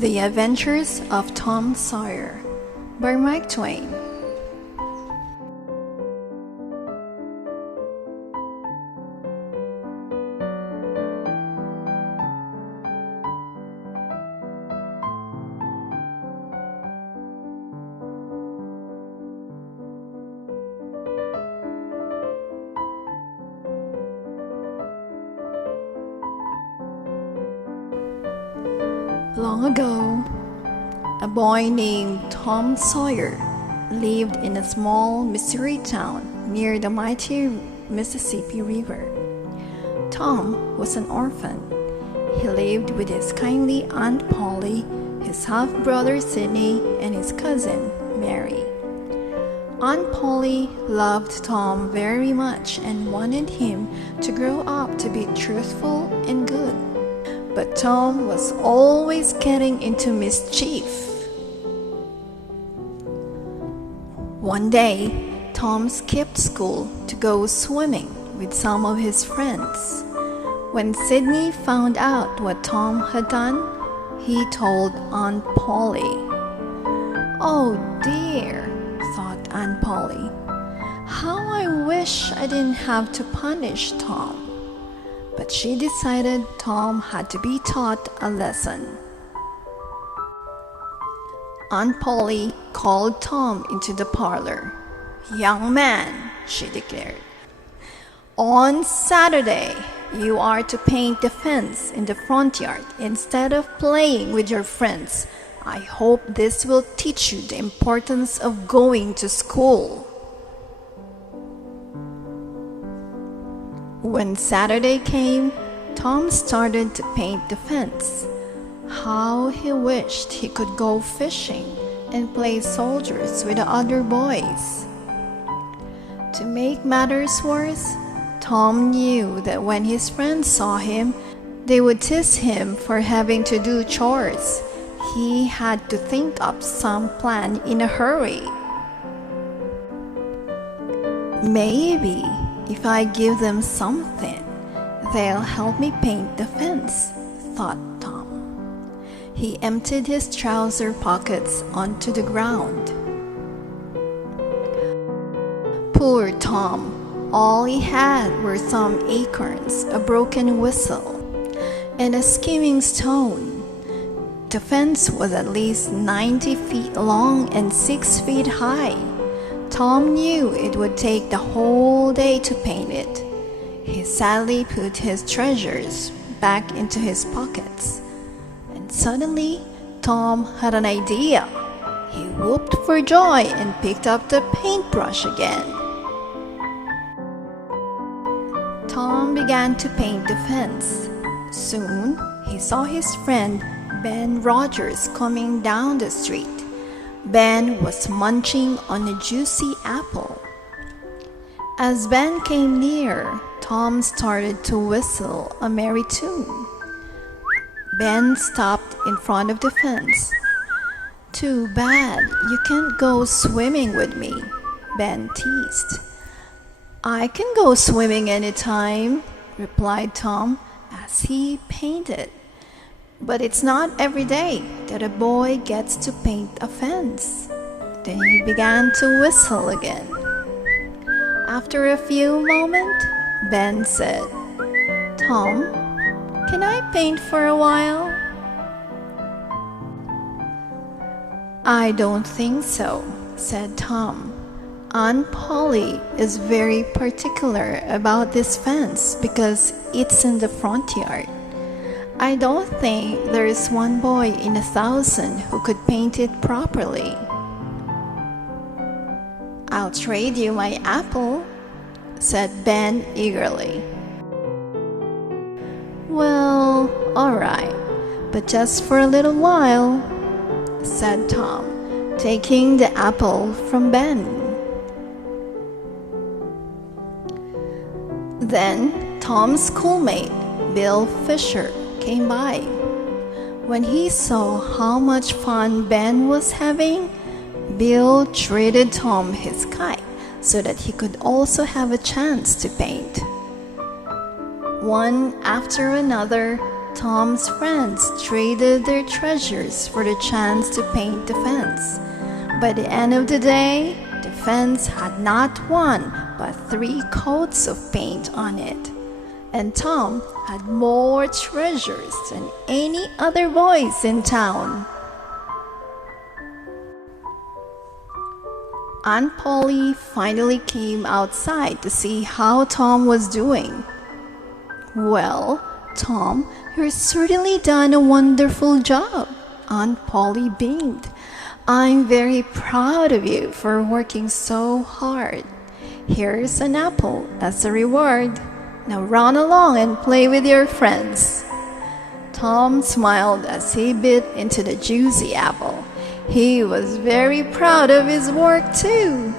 The Adventures of Tom Sawyer by Mark Twain. Long ago, a boy named Tom Sawyer lived in a small Missouri town near the mighty Mississippi River. Tom was an orphan. He lived with his kindly Aunt Polly, his half-brother Sidney, and his cousin Mary. Aunt Polly loved Tom very much and wanted him to grow up to be truthful and good. But Tom was always getting into mischief. One day, Tom skipped school to go swimming with some of his friends. When Sidney found out what Tom had done, he told Aunt Polly. "Oh dear," thought Aunt Polly, "how I wish I didn't have to punish Tom." But she decided Tom had to be taught a lesson. Aunt Polly called Tom into the parlor. "Young man," she declared, "on Saturday you are to paint the fence in the front yard instead of playing with your friends. I hope this will teach you the importance of going to school." When Saturday came, Tom started to paint the fence. How he wished he could go fishing and play soldiers with the other boys. To make matters worse, Tom knew that when his friends saw him, they would tease him for having to do chores. He had to think up some plan in a hurry. "Maybe if I give them something, they'll help me paint the fence," thought Tom. He emptied his trouser pockets onto the ground. Poor Tom! All he had were some acorns, a broken whistle, and a skimming stone. The fence was at least 90 feet long and 6 feet high. Tom knew it would take the whole day to paint it. He sadly put his treasures back into his pockets. And suddenly, Tom had an idea. He whooped for joy and picked up the paintbrush again. Tom began to paint the fence. Soon, he saw his friend Ben Rogers coming down the street. Ben was munching on a juicy apple. As Ben came near, Tom started to whistle a merry tune. Ben stopped in front of the fence. "Too bad you can't go swimming with me," Ben teased. "I can go swimming anytime," replied Tom as he painted. "But it's not every day that a boy gets to paint a fence." Then he began to whistle again. After a few moments, Ben said, "Tom, can I paint for a while?" "I don't think so," said Tom. "Aunt Polly is very particular about this fence because it's in the front yard. I don't think there is one boy in 1,000 who could paint it properly." "I'll trade you my apple," said Ben eagerly. "Well, all right, but just for a little while," said Tom, taking the apple from Ben. Then Tom's schoolmate, Bill Fisher, came by. When he saw how much fun Ben was having, Bill traded Tom his kite so that he could also have a chance to paint. One after another, Tom's friends traded their treasures for the chance to paint the fence. By the end of the day, the fence had not one but 3 coats of paint on it. And Tom had more treasures than any other boys in town. Aunt Polly finally came outside to see how Tom was doing. "Well, Tom, you've certainly done a wonderful job," Aunt Polly beamed. "I'm very proud of you for working so hard. Here's an apple as a reward. Now run along and play with your friends." Tom smiled as he bit into the juicy apple. He was very proud of his work too.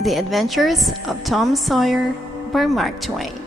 The Adventures of Tom Sawyer by Mark Twain.